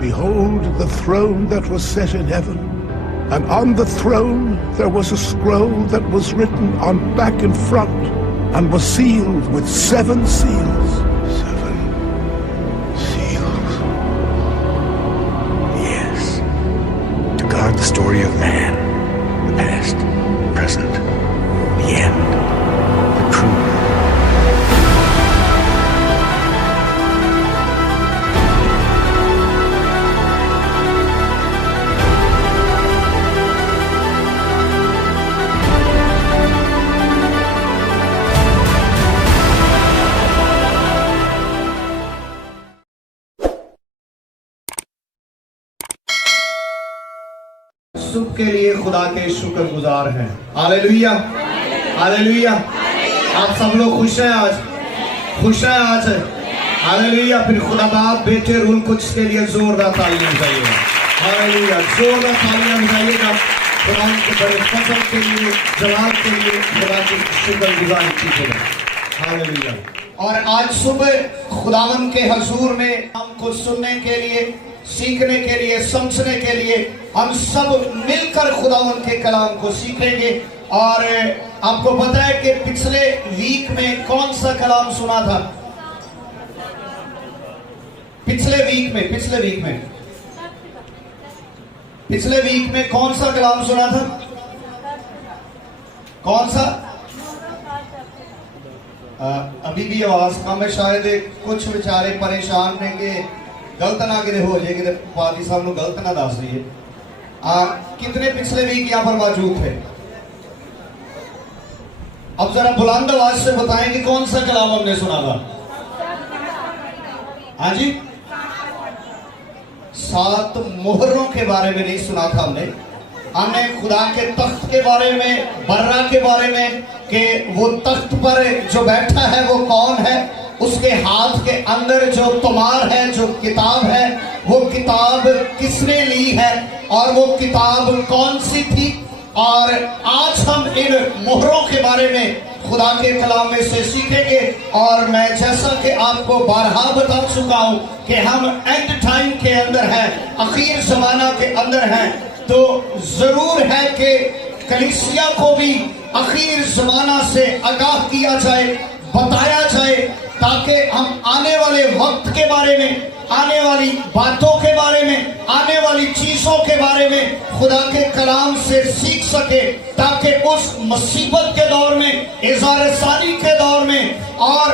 Behold, the throne that was set in heaven, and on the throne there was a scroll that was written on back and front, and was sealed with 7 seals. 7 seals. Yes. To guard the story of man, the past, present, the end, the truth. सुख के लिए खुदा के शुक्रगुजार हैं। Hallelujah, hallelujah. आप सब लोग खुश हैं आज, खुश हैं आज। हालेलुया। फिर खुदा बाप बेटे रूल कुछ के लिए जोरदार तालियां बजाइएगा। हालेलुया, जोरदार तालियां बजाइएगा खुदा के बड़े फजल के लिए, जलाल के लिए खुदा की शुक्रगुजारी कीजिएगा। हालेलुया। और आज सुबह खुदावन के हजूर में हमको सुनने के लिए, सीखने के लिए, समझने के लिए हम सब मिलकर खुदावन के कलाम को सीखेंगे। और आपको पता है कि पिछले वीक में कौन सा कलाम सुना था? पिछले वीक में कौन सा कलाम सुना था? कौन सा? अभी भी आवाज कम है, शायद कुछ बेचारे परेशान ने कि गलत ना किते हो जाए, कि पादी साहब को गलत ना दस दिए। कितने पिछले वीक यहाँ पर मौजूद थे? अब जरा बुलंद आवाज से बताएं कि कौन सा कलाम हमने सुना था? हाँ जी, 7 मोहरों के बारे में नहीं सुना था हमने खुदा के तख्त के बारे में, बर्रा के बारे में, कि वो तख्त पर जो बैठा है वो कौन है, उसके हाथ के अंदर जो तमार है, जो किताब है, वो किताब किसने ली है और वो किताब कौन सी थी। और आज हम इन मोहरों के बारे में खुदा के कलाम में से सीखेंगे। और मैं जैसा कि आपको बारहा बता चुका हूं कि हम एंड टाइम के अंदर हैं, आखिर ज़माना के अंदर हैं, तो जरूर है कि कलीसिया को भी आखिर ज़माना से आगाह किया जाए, बताया जाए, ताकि हम आने वाले वक्त के बारे में, आने वाली बातों के बारे में, आने वाली चीजों के बारे में खुदा के कलाम से सीख सके, ताकि उस मुसीबत के दौर में, इज़हार सानी के दौर में और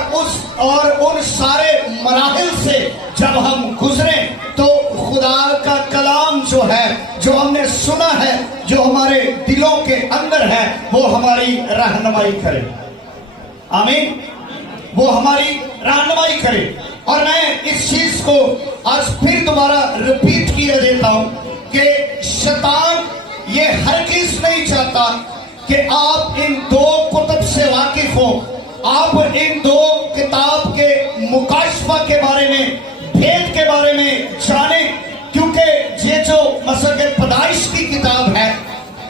उन सारे मराहिल से जब हम गुजरे तो खुदा का कलाम जो है, जो हमने सुना है, जो हमारे दिलों के अंदर है, वो हमारी रहनुमाई करे। आमीन। वो हमारी रहनुमाई करे। और मैं इस चीज को आज फिर दोबारा रिपीट किया देता हूं कि शैतान ये हरगिज़ नहीं चाहता कि आप इन 2 कुतुब से वाकिफ हो, आप इन 2 किताब के मुकाशफा के बारे में, भेद के बारे में जाने, क्योंकि ये जो मसले पैदाइश की किताब है,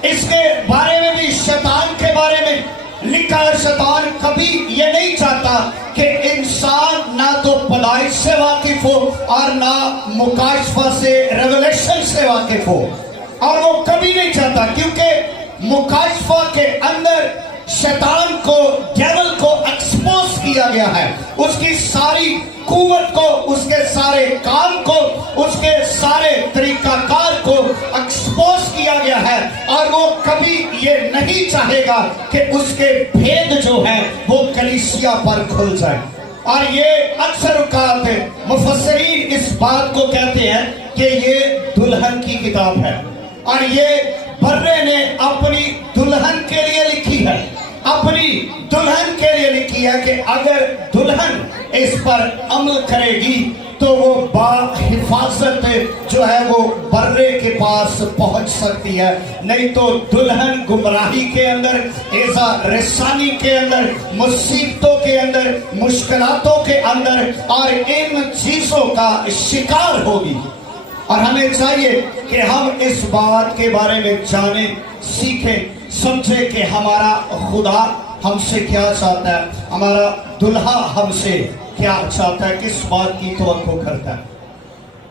इसके बारे में भी शैतान के बारे में लिखा है। शैतान कभी ये नहीं चाहता कि इंसान ना तो पैदाइश से वाकिफ हो और ना मुकाशफा से, रेवलेशन से वाकिफ हो। और वो कभी नहीं चाहता, क्योंकि मुकाशफा के अंदर शैतान को, डेविल को एक्सपोज किया गया है, उसकी सारी कुव्वत को, उसके सारे काम को, उसके सारे तरीकाकार को एक्सपोज किया गया है। और वो कभी ये नहीं चाहेगा कि उसके भेद जो है वो कलीसिया पर खुल जाए। और ये अक्सर औकात मुफस्सिरीन इस बात को कहते हैं कि ये दुल्हन की किताब है, और ये बर्रे ने अपनी दुल्हन के लिए लिखी है, अपनी दुल्हन के लिए लिखी है कि अगर दुल्हन इस पर अमल करेगी तो वो बाहिफाजत जो है वो बर्रे के पास पहुंच सकती है। नहीं तो दुल्हन गुमराही के अंदर, इज़्ज़ा रसानी के अंदर, मुसीबतों के अंदर, मुश्किलातों के अंदर और इन चीजों का शिकार होगी। और हमें चाहिए कि हम इस बात के बारे में जानें, सीखें, समझे कि हमारा खुदा हमसे क्या चाहता है, हमारा दुल्हा हमसे क्या चाहता है, किस बात की तवक्को करता है।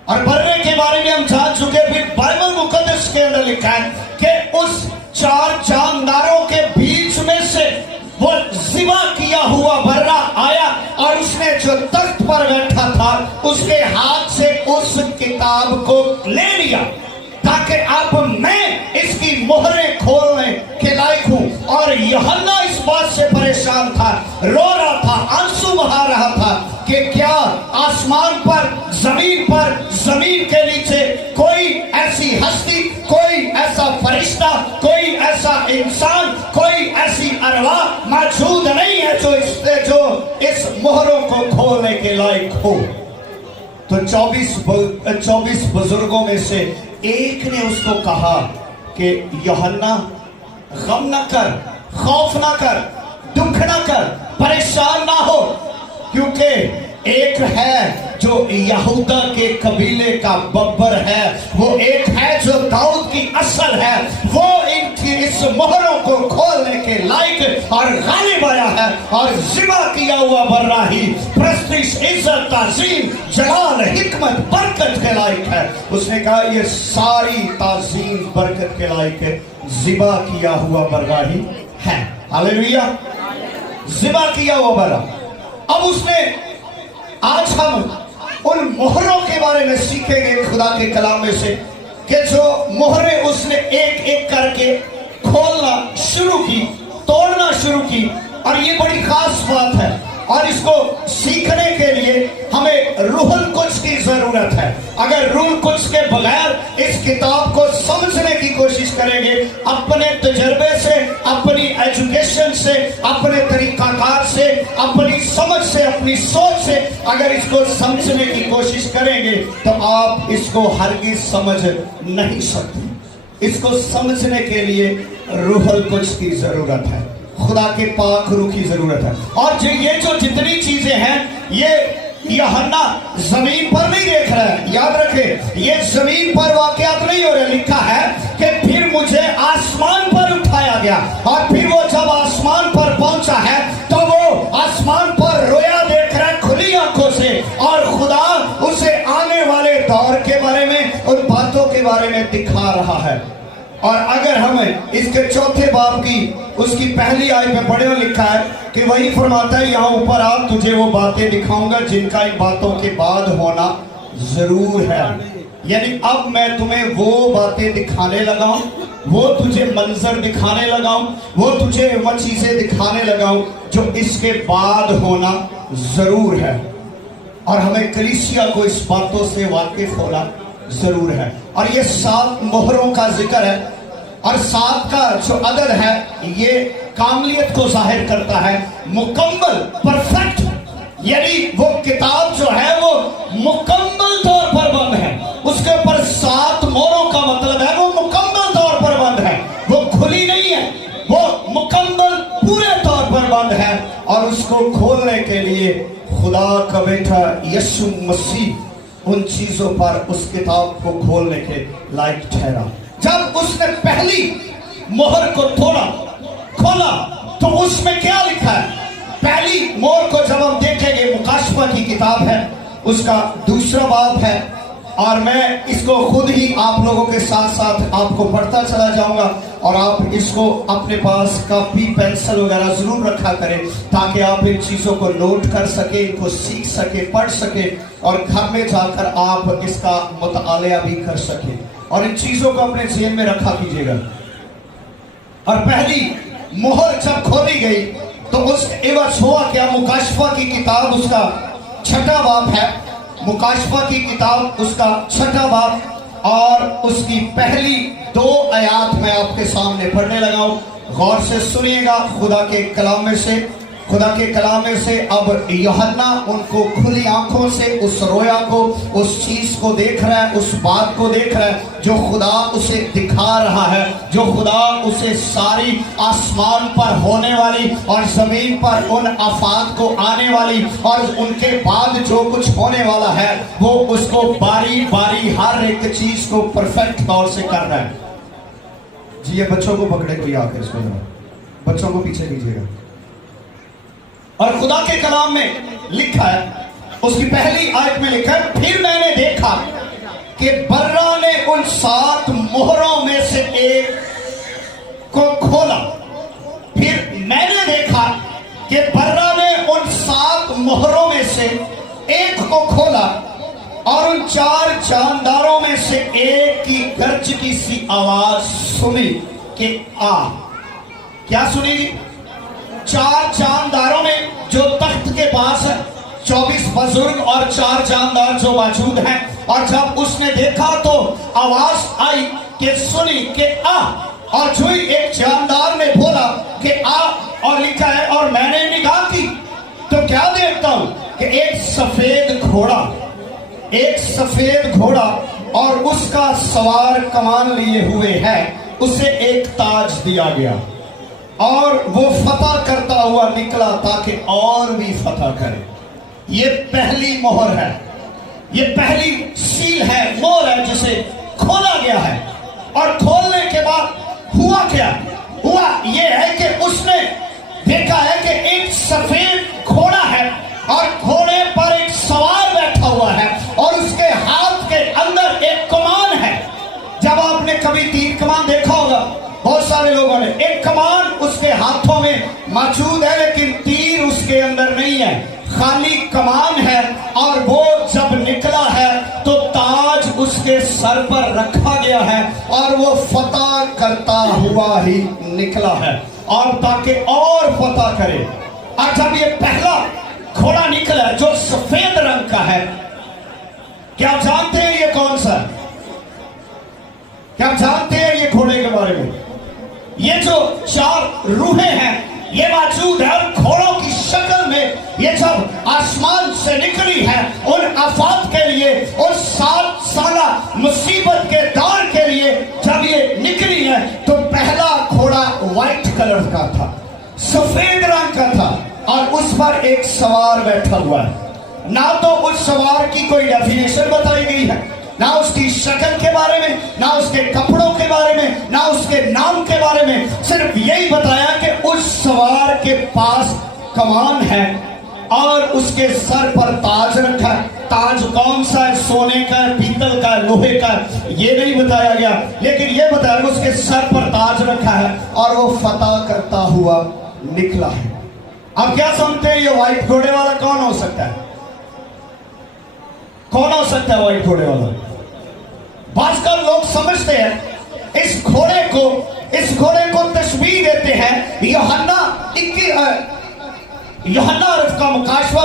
और बर्रे के बारे में हम जान चुके, फिर बाइबल मुकद्दस के अंदर लिखा है कि उस 4 जानदारों के बीच में से वो ज़िबा किया हुआ बर्रा आया और उसने जो तख्त पर बैठा था उसके हाथ से उस किताब को ले लिया, ताकि अब मैं इसकी मोहरें खोलने के लायक हूं। और यूहन्ना इस बात से परेशान था, रो रहा था, आंसू बहा रहा था कि क्या आसमान पर, जमीन के नीचे कोई ऐसी हस्ती, कोई ऐसा फरिश्ता, कोई ऐसा इंसान, कोई ऐसी अरवाह मौजूद नहीं है जो इस मोहरों को खोलने के लायक हो। तो 24 बुजुर्गों में से एक ने उसको कहा कि यूहन्ना, गम न कर, खौफ ना कर, दुख ना कर, परेशान ना हो, क्योंकि एक है जो यहूदा के कबीले का बब्बर है, वो एक है जो दाऊद की असल है, वो इनकी इस मोहरों को खोलने के लायक और गालिब आया है। और ज़िबा किया हुआ बर्रा ही प्रेस्टीज, इज्जत, ताज़ीम, जलाल, हिकमत, बरकत के लायक है। उसने कहा ये सारी ताज़ीम बरकत के लायक है, ज़िबा किया हुआ बर्रा ही है। हालेलुया, ज़िबा किया हुआ बर्रा। अब उसने, आज हम उन मोहरों के बारे में सीखेंगे खुदा के कलाम में से, कि जो मोहरें उसने एक एक करके खोलना शुरू की, तोड़ना शुरू की। और ये बड़ी खास बात है, और इसको सीखने के लिए हमें रूहुल कुद्स की जरूरत है। अगर रूहुल कुद्स के बगैर इस किताब को समझने की कोशिश करेंगे, अपने तजर्बे से, अपनी एजुकेशन से, अपने तरीकाकार से, अपनी समझ से, अपनी सोच से अगर इसको समझने की कोशिश करेंगे तो आप इसको हरगिज़ समझ नहीं सकते। इसको समझने के लिए रूहुल कुद्स की जरूरत है, खुदा के पाक रूह की जरूरत है। और ये जो जितनी चीजें हैं, ये यूहन्ना जमीन पर नहीं देख रहा है, याद रखें, ये जमीन पर वाकयात नहीं हो रहे। लिखा है कि फिर मुझे आसमान पर उठाया गया, और फिर वो जब आसमान पर पहुंचा है तो वो आसमान पर रोया देख रहा है खुली आंखों से, और खुदा उसे आने वाले दौर के बारे में, उन बातों के बारे में दिखा रहा है। और अगर हमें इसके 4 बाब की उसकी पहली आयत में पढ़े, लिखा है कि वही फरमाता है, यहाँ ऊपर आ, तुझे वो बातें दिखाऊंगा जिनका इन बातों के बाद होना जरूर है। यानी अब मैं तुम्हें वो बातें दिखाने लगा हूं, वो तुझे मंजर दिखाने लगा हूं, वो तुझे वो चीजें दिखाने लगा हूं जो इसके बाद होना जरूर है। और हमें कलीसिया को इस बातों से वाकिफ होना जरूर है। और ये 7 मोहरों का जिक्र है, और 7 का जो अदद है ये कामलियत को जाहिर करता है, मुकम्मल, परफेक्ट। यानी वो किताब जो है वो मुकम्मल तौर पर बंद है, उसके ऊपर 7 मोहरों का मतलब है वो मुकम्मल तौर पर बंद है, वो खुली नहीं है, वो मुकम्मल पूरे तौर पर बंद है। और उसको खोलने के लिए खुदा का बेटा यीशु मसीह उन चीजों पर उस किताब को खोलने के लायक ठहरा। जब उसने पहली मोहर को खोला तो उसमें क्या लिखा है? पहली मोहर को जब हम देखेंगे, मुकाशफा की किताब है, उसका 2 बाब है, और मैं इसको खुद ही आप लोगों के साथ साथ आपको पढ़ता चला जाऊंगा, और आप इसको अपने पास कॉपी पेंसिल वगैरह जरूर रखा करें, ताकि आप इन चीज़ों को नोट कर सके, इनको सीख सके, पढ़ सके, और घर में जाकर आप इसका मुतालिया भी कर सके, और इन चीज़ों को अपने ज़हन में रखा कीजिएगा। और पहली मोहर जब खोली गई तो उस एवज हुआ क्या? मुकाशफा की किताब उसका 6 बाब है, मुकाशफा की किताब उसका 6 बाब, और उसकी पहली 2 आयात मैं आपके सामने पढ़ने लगा हूं। गौर से सुनिएगा खुदा के कलाम में से। अब यूहन्ना उनको खुली आंखों से उस रोया को, उस चीज को देख रहा है, उस बात को देख रहा है जो खुदा उसे दिखा रहा है, जो खुदा उसे सारी आसमान पर होने वाली और जमीन पर उन आफात को आने वाली और उनके बाद जो कुछ होने वाला है, वो उसको बारी बारी हर एक चीज को परफेक्ट तौर से कर रहा है। जी ये बच्चों को पकड़े, कोई आकर इसको बच्चों को पीछे लीजिएगा। और खुदा के कलाम में लिखा है, उसकी पहली आयत में लिखा है, फिर मैंने देखा کہ برا نے ان 7 مہروں میں سے ایک کو کھولا. پھر میں نے دیکھا کہ برا نے ان 7 مہروں میں سے ایک کو کھولا اور ان 4 جانداروں میں سے ایک کی گرجتی سی آواز سنی کہ آ. کیا سنی گی؟ 4 جانداروں میں جو تخت کے پاس ہے، 24 بزرگ اور 4 جاندار جو موجود ہیں. اور جب اس نے دیکھا تو آواز آئی کہ سنی کہ آ. اور جو ہی ایک جاندار نے بولا کہ آ اور لکھا ہے اور میں نے نگاہ کی تو کیا دیکھتا ہوں کہ ایک سفید گھوڑا اور اس کا سوار کمان لیے ہوئے ہے. اسے ایک تاج دیا گیا اور وہ فتح کرتا ہوا نکلا تاکہ اور بھی فتح کرے. یہ پہلی مہر ہے، یہ پہلی سیل ہے، مہر ہے جسے کھولا گیا ہے. اور کھولنے کے بعد ہوا کیا؟ ہوا یہ ہے کہ اس نے دیکھا ہے کہ ایک سفید گھوڑا ہے اور گھوڑے پر ایک سوار بیٹھا ہوا ہے اور اس کے ہاتھ کے اندر ایک کمان ہے. جب آپ نے کبھی تیر کمان دیکھا ہوگا، بہت سارے لوگوں نے، ایک کمان اس کے ہاتھوں میں موجود ہے لیکن تیر اس کے اندر نہیں ہے، خالی کمان ہے. اور وہ جب نکلا ہے تو تاج اس کے سر پر رکھا گیا ہے اور وہ فتح کرتا ہوا ہی نکلا ہے اور تاکہ اور فتح کرے. اور جب یہ پہلا گھوڑا نکلا جو سفید رنگ کا ہے، کیا آپ جانتے ہیں یہ کون سا ہے؟ کیا آپ جانتے ہیں یہ گھوڑے کے بارے میں؟ یہ جو 4 روحیں ہیں یہ موجود ہے اور گھوڑوں کی شکل میں یہ جب آسمان سے نکلی ہے ان آفات کے لیے، اور 7 سالہ مصیبت کے دور کے لیے جب یہ نکلی ہے تو پہلا گھوڑا وائٹ کلر کا تھا، سفید رنگ کا تھا اور اس پر ایک سوار بیٹھا ہوا ہے. نہ تو اس سوار کی کوئی ڈیفینیشن بتائی گئی ہے، نہ اس کی شکل کے بارے میں، نہ اس کے کپڑوں کے بارے میں، نہ اس کے نام کے بارے میں. صرف یہی بتایا کہ اس سوار کے پاس کمان ہے اور اس کے سر پر تاج رکھا ہے. تاج کون سا ہے؟ سونے کا ہے، پیتل کا ہے، لوہے کا ہے، یہ نہیں بتایا گیا، لیکن یہ بتایا کہ اس کے سر پر تاج رکھا ہے اور وہ فتح کرتا ہوا نکلا ہے. اب کیا سمجھتے ہیں یہ وائٹ گھوڑے والا کون ہو سکتا ہے؟ کون ہو سکتا ہے وائٹ گھوڑے والا؟ بعض کا لوگ سمجھتے ہیں اس گھوڑے کو تشبیہ دیتے ہیں یوحنا عرف کا مکاشفہ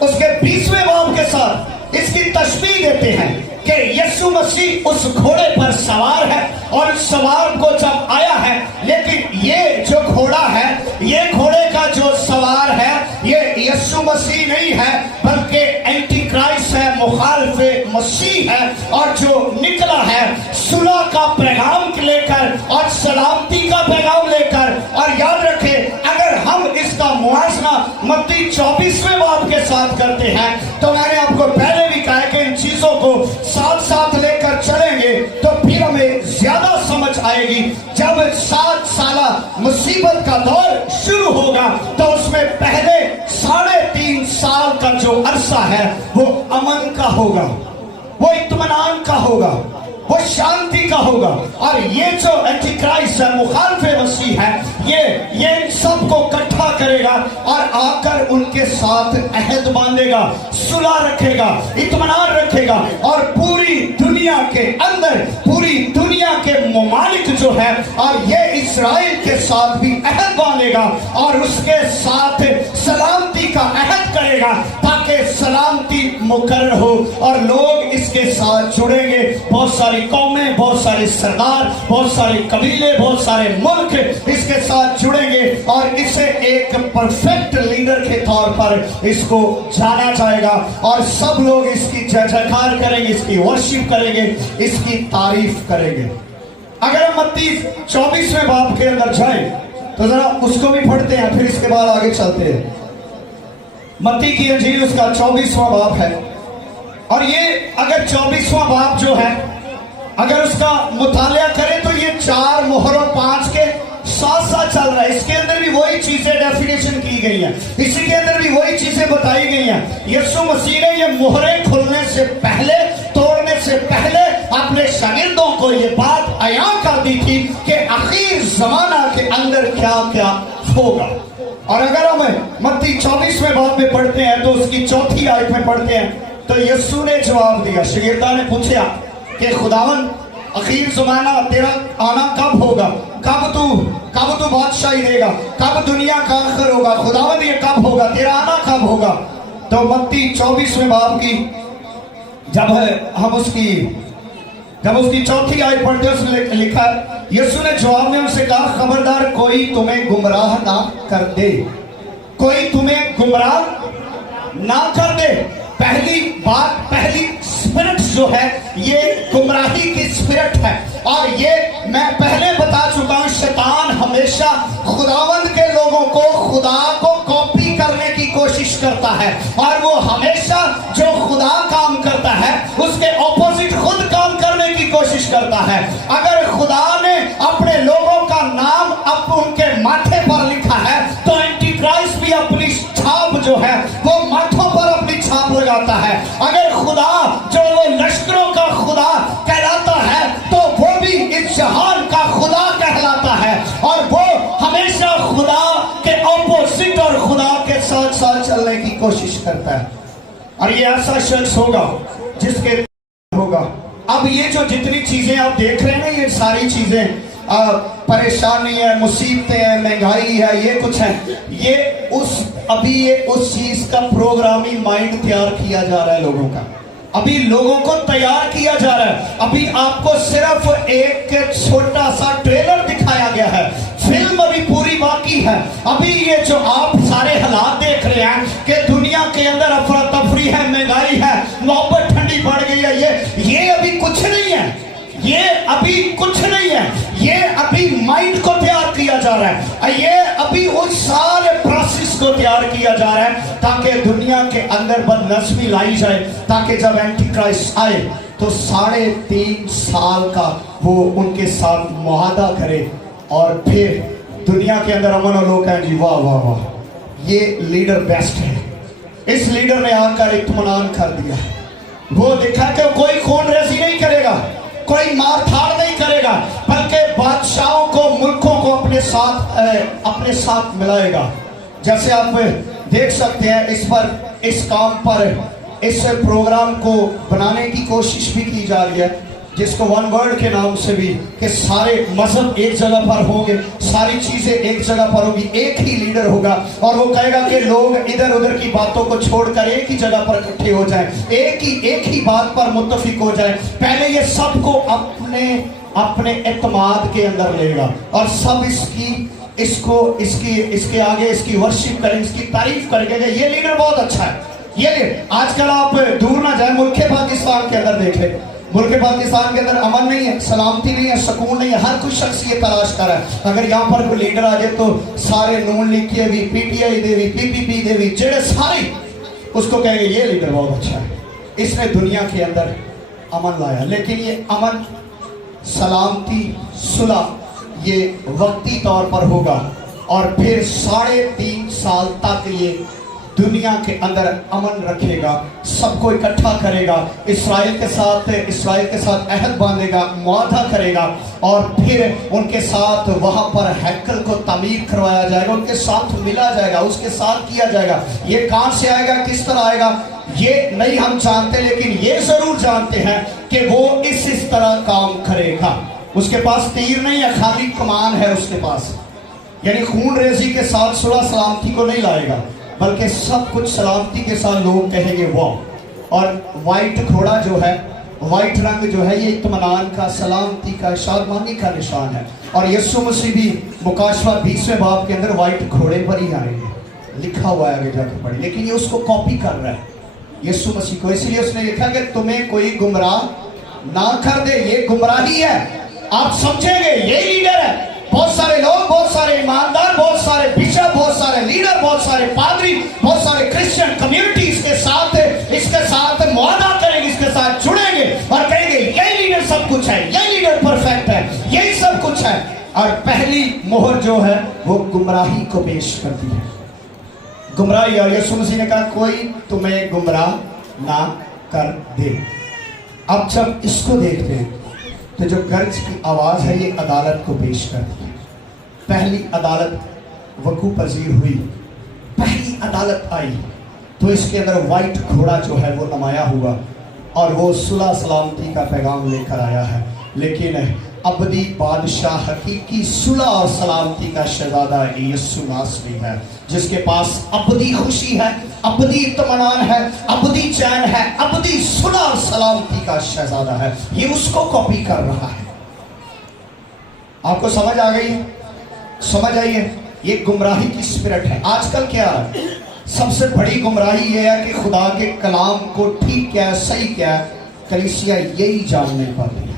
اس کے 20ویں باب کے ساتھ اس کی تشبیہ دیتے ہیں کہ یسوع مسیح اس گھوڑے پر سوار ہے اور اس سوار کو جب آیا ہے، لیکن یہ جو گھوڑا ہے، یہ گھوڑے کا جو سوار ہے یہ یسوع مسیح نہیں ہے بلکہ اینٹی کرائسٹ ہے، مخالف مسیح ہے. اور جو نکلا ہے صلح کا پیغام لے کر اور سلامتی کا پیغام لے کر. اور یاد رکھیں اگر ہم اس کا موازنہ متی 24ویں باب کے ساتھ کرتے ہیں تو میں نے آپ کو پہلے بھی کہا کہ ان چیزوں کو ساتھ لے کر چلیں گے تو پھر ہمیں زیادہ سمجھ آئے گی. جب 7 سالہ مصیبت کا دور شروع ہوگا تو اس میں پہلے 3.5 سال کا جو عرصہ ہے وہ امن کا ہوگا، وہ اطمینان کا ہوگا، وہ شانتی کا ہوگا. اور یہ جو اینٹی کرائسٹ ہے، مخالف مسیح ہے، یہ ان سب کو اکٹھا کرے گا اور آ کر ان کے ساتھ عہد باندھے گا، صلح رکھے گا، اطمینان رکھے گا اور پوری دنیا کے اندر، پوری دنیا کے ممالک جو ہے اور یہ اسرائیل کے ساتھ بھی عہد باندھے گا اور اس کے ساتھ سلامتی کا عہد کرے گا تاکہ سلامتی مقرر ہو اور لوگ اس کے ساتھ جڑیں گے. بہت ساری قومیں، بہت سارے سردار، بہت سارے قبیلے، بہت سارے ملک اس کے ساتھ جڑیں گے اور اسے ایک پرفیکٹ لیڈر کے طور پر اس کو جانا جائے گا اور سب لوگ اس کی جے جیکار کریں گے، اس کی ورشپ کریں گے، اس کی تعریف کریں گے. اگر ہم متی 24ویں باب کے اندر جائیں تو ذرا اس کو بھی پڑھتے ہیں پھر اس کے بعد آگے چلتے ہیں. متی کی انجیل اس کا 24واں باب ہے اور یہ اگر 24واں باب جو ہے اگر اس کا مطالعہ کریں تو یہ 4 مہر اور 5 کے ساتھ چل رہا ہے. اس کے اندر بھی وہی چیزیں ڈیفینیشن کی گئی ہیں، اسی کے اندر بھی وہی چیزیں بتائی گئی ہیں. یسوع مسیح نے یہ مہریں کھلنے سے پہلے، توڑنے سے پہلے अपने शागिर्दों को ये बात अयां कर दी थी कि आखिर जमाना के अंदर क्या क्या होगा। और अगर हम मत्ती 24वें बाब में पढ़ते हैं तो उसकी 4थी आयत में पढ़ते हैं तो यीशु ने जवाब दिया। शागिर्दा ने पूछा कि खुदावन आखिर जमाना तेरा आना कब होगा, कब तू बादशाही देगा, कब दुनिया का आखिर होगा, खुदावन ये कब होगा, तेरा आना कब होगा। तो मत्ती 24वें बाब की जब उसकी 4थी आयत पढ़ते हैं उसमें लिखा है, यीशु ने जवाब में उनसे कहा खबरदार कोई तुम्हें गुमराह ना कर दे, कोई तुम्हें गुमराह ना कर दे। पहली बात, पहली स्पिरिट जो है ये गुमराही की स्पिरिट है। और ये मैं पहले बता चुका हूं, शैतान हमेशा खुदावंद के लोगों को खुदा को कॉपी करने की कोशिश करता है और वो हमेशा जो खुदा काम करता है उसके ऑपोजिट खुद काम करने की कोशिश करता है। अगर खुदा ने अपने लोगों का नाम अब उनके माथे पर लिखा है तो एंटी क्राइस्ट भी अपनी छाप जो है वो माथों पर अपनी छाप लगाता है। अगर खुदा जो वो लश्करों का खुदा कहलाता है तो वो भी इस जहान का खुदा कहलाता है और वो हमेशा खुदा के ऑपोजिट और खुदा के साथ साथ चलने की कोशिश करता है। और ये ऐसा शख्स होगा जिसके होगा। अब ये जो जितनी चीजें आप देख रहे हैं ना, ये सारी चीजें परेशानी है, मुसीबतें हैं, महंगाई है, ये कुछ है, ये उस चीज का प्रोग्रामिंग माइंड तैयार किया जा रहा है लोगों का। अभी लोगों को तैयार किया जा रहा है। अभी आपको सिर्फ एक छोटा सा ट्रेलर दिखाया गया है, फिल्म अभी पूरी बाकी है। अभी ये जो आप सारे हालात देख रहे हैं कि दुनिया के अंदर अफरा तफरी है, महंगाई है, मोहब्बत ठंडी पड़ गई है, ये अभी कुछ नहीं है, ये अभी कुछ नहीं है, ये अभी माइंड को तैयार किया जा रहा है, ये अभी उस सारे प्रोसेस को तैयार किया जा रहा है ताकि दुनिया के अंदर बदनस्मी लाई जाए, ताकि जब एंटी क्राइस्ट आए तो 3.5 साल का वो उनके साथ मुआहदा करे और फिर दुनिया के अंदर अमन और लोग कहें जी वाह वाह वाह, ये लीडर बेस्ट है। इस लीडर ने आकर इत्मीनान कर दिया। वो देखा कि कोई खून रेजी नहीं करेगा, कोई मार धाड़ नहीं करेगा, बल्कि बादशाहों को, मुल्कों को अपने साथ मिलाएगा। जैसे आप देख सकते हैं इस काम पर, इस प्रोग्राम को बनाने की कोशिश भी की जा रही है, जिसको वन वर्ल्ड के नाम से भी, कि सारे मजहब एक जगह पर होंगे, सारी चीजें एक जगह पर होगी, एक ही लीडर होगा और वो कहेगा कि लोग इधर उधर की बातों को छोड़कर एक ही जगह पर इकट्ठे हो जाएं, एक ही बात पर मुत्तफिक हो जाएं। पहले ये सबको अपने एतमाद के अंदर लेगा और सब इसके आगे इसकी वर्शिप करेंगे, इसकी तारीफ करेंगे। ये लीडर बहुत अच्छा है, ये लीडर। आजकल आप दूर ना जाए, मुल्क पाकिस्तान के अंदर देखें, मुल्क पाकिस्तान के अंदर अमन नहीं है, सलामती नहीं है, सुकून नहीं है, हर कोई शख्स ये तलाश कर रहा है। अगर यहाँ पर कोई लीडर आ जाए तो सारे नून लीग के भी, PTI दे भी, PPP दे भी, जेड़े सारे उसको कहेंगे ये लीडर बहुत अच्छा है, इसने दुनिया के अंदर अमन लाया। लेकिन ये अमन, सलामती, सुलह ये वक्ती तौर पर होगा और फिर 3.5 साल तक ये दुनिया के अंदर अमन रखेगा, सबको इकट्ठा करेगा, इस्राइल के साथ अहद बांधेगा, मुआहदा करेगा और फिर उनके साथ वहां पर हैकल को तामीर करवाया जाएगा, उनके साथ मिला जाएगा, उसके साथ किया जाएगा। ये कहां से आएगा, किस तरह आएगा, ये नहीं हम जानते, लेकिन ये जरूर जानते हैं कि वो इस तरह काम करेगा। उसके पास तीर नहीं है, खाली कमान है उसके पास, यानी खून रेजी के साथ सुलह सलामती को नहीं लाएगा, बल्कि सब कुछ सलामती के साथ लोग कहेंगे वाह। और वाइट घोड़ा जो है, वाइट रंग जो है, ये इत्मीनान का, सलामती का, शादमानी का निशान है। और यीशु मसीह भी मुकाशवा 20वें बाब के अंदर वाइट घोड़े पर ही आएंगे, लिखा हुआ है, आगे जाकर पढ़े। लेकिन ये उसको कॉपी कर रहा है यीशु मसीह को, इसलिए उसने लिखा कि तुम्हें कोई गुमराह ना कर दे। ये गुमराही है, आप समझेंगे ये लीडर है। बहुत सारे लोग, बहुत सारे ईमानदार, बहुत सारे बिशप, बहुत सारे लीडर, बहुत सारे पादरी, बहुत सारे क्रिश्चियन कम्युनिटी इसके साथ मुआहदा करेंगे, इसके साथ जुड़ेंगे और कहेंगे यही लीडर सब कुछ है, यही लीडर परफेक्ट है, यही सब कुछ है। और पहली मोहर जो है वो गुमराही को पेश करती है, गुमराही। और यीशु मसीह ने कहा कोई तुम्हें गुमराह ना कर दे। अब जब इसको देखते हैं تو جو گرج کی آواز ہے یہ عدالت کو پیش کرتی ہے. پہلی عدالت وقوع پذیر ہوئی, پہلی عدالت آئی تو اس کے اندر وائٹ گھوڑا جو ہے وہ نمایاں ہوا اور وہ صلح سلامتی کا پیغام لے کر آیا ہے. لیکن ابدی بادشاہ, حقیقی صلح اور سلامتی کا شہزادہ یسوع ناصری ہے, جس کے پاس ابدی خوشی ہے, ابدی اطمینان ہے, ابدی چین ہے, ابدی صلح اور سلامتی کا شہزادہ ہے. یہ اس کو کاپی کر رہا ہے. آپ کو سمجھ آ گئی؟ سمجھ آئی ہے؟ یہ گمراہی کی اسپرٹ ہے. آج کل کیا ہے, سب سے بڑی گمراہی یہ ہے کہ خدا کے کلام کو ٹھیک کیا ہے, صحیح کیا ہے, کلیسیا یہی جاننے پاتی ہے.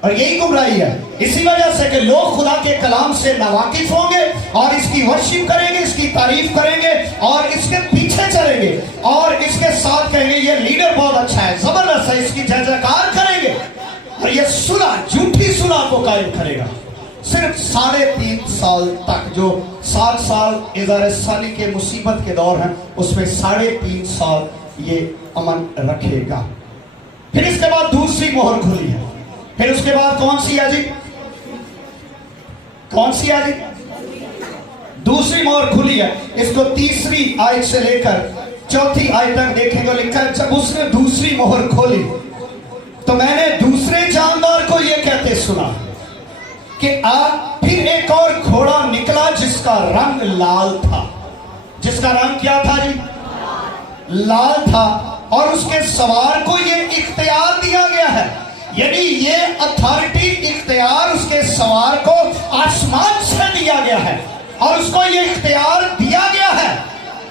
اور یہی گمراہی ہے. اسی وجہ سے کہ لوگ خدا کے کلام سے ناواقف ہوں گے اور اس کی ورشپ کریں گے, اس کی تعریف کریں گے اور اس کے پیچھے چلیں گے اور اس کے ساتھ کہیں گے یہ لیڈر بہت اچھا ہے, زبردست ہے, اس کی جے جیکار کریں گے اور یہ صلح, جھوٹی صلح کو قائم کرے گا. صرف 3.5 سال تک, جو 7 سال اظہار ثانی کے مصیبت کے دور ہیں, اس میں 3.5 سال یہ امن رکھے گا. پھر اس کے بعد دوسری مہر کھلی ہے. پھر اس کے بعد کون سی ہے جی؟ کون سی ہے جی؟ دوسری مہر کھلی ہے. اس کو 3 آیت سے لے کر 4 آیت تک دیکھیں گے. لکھا ہے جب اس نے دوسری مہر کھولی تو میں نے دوسرے جاندار کو یہ کہتے سنا کہ پھر ایک اور گھوڑا نکلا جس کا رنگ لال تھا. جس کا رنگ کیا تھا جی؟ لال تھا. اور اس کے سوار کو یہ اختیار دیا گیا ہے, یعنی یہ اتھارٹی, اختیار اس کے سوار کو آسمان سے دیا گیا ہے اور اس کو یہ اختیار دیا گیا ہے.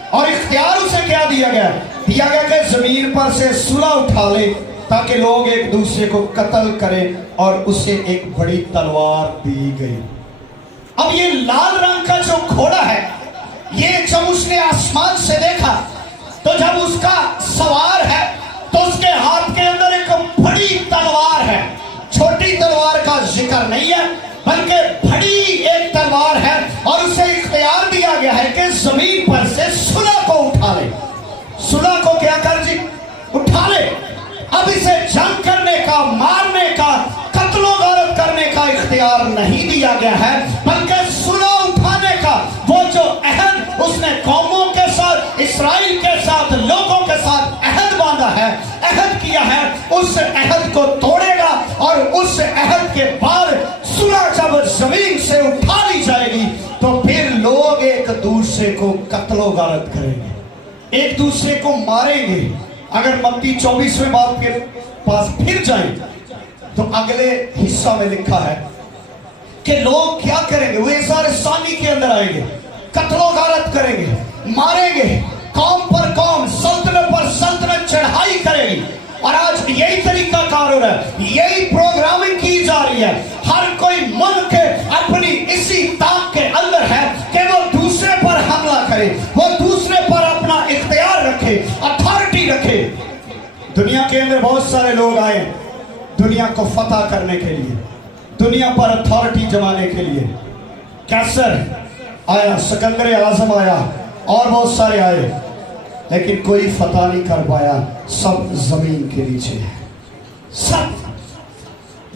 اور اختیار اسے کیا دیا گیا؟ دیا گیا کہ زمین پر سے صلح اٹھا لے تاکہ لوگ ایک دوسرے کو قتل کریں, اور اسے ایک بڑی تلوار دی گئی. اب یہ لال رنگ کا جو گھوڑا ہے, یہ جب اس نے آسمان سے دیکھا تو جب اس کا سوار ہے تو اس کے ہاتھ کے اندر ایک بڑی تلوار ہے. چھوٹی تلوار کا ذکر نہیں ہے بلکہ بڑی ایک تلوار ہے, اور اسے اختیار دیا گیا ہے کہ زمین پر سے صلح کو اٹھا لے. صلح کو کیا کر جی؟ اٹھا لے. اب اسے جنگ کرنے کا, مارنے کا, قتل و غارت کرنے کا اختیار نہیں دیا گیا ہے, بلکہ صلح اٹھانے کا وہ جو عہد اس نے قوموں کے ساتھ, اسرائیل کے ساتھ, لوگوں کے ساتھ عہد باندھا ہے, عہد کیا ہے, اس عہد کو توڑے گا. اور اس عہد کے بعد صلح جب زمین سے اٹھا لی جائے گی تو پھر لوگ ایک دوسرے کو قتل و غارت کریں گے, ایک دوسرے کو ماریں گے. اگر متی 24ویں باب کے پاس پھر جائیں تو اگلے حصہ میں لکھا ہے کہ لوگ کیا کریں گے؟ وہ اظہار ثانی کے اندر آئیں گے, قتل و غارت کریں گے, ماریں گے, قوم پر قوم, سلطنت پر سلطنت چڑھائی کرے گی. اور آج یہی طریقہ کار ہو رہا ہے, یہی پروگرامنگ کی جا رہی ہے. ہر کوئی ملک اپنی اسی طاق کے اندر ہے کہ وہ دوسرے پر حملہ کرے, وہ دوسرے پر اپنا اختیار رکھے, اتھارٹی رکھے. دنیا کے اندر بہت سارے لوگ آئے دنیا کو فتح کرنے کے لیے, دنیا پر اتھارٹی جمانے کے لیے. کیسر آیا, سکندر اعظم آیا, اور بہت سارے آئے, لیکن کوئی فتح نہیں کر پایا. سب زمین کے نیچے ہے, سب.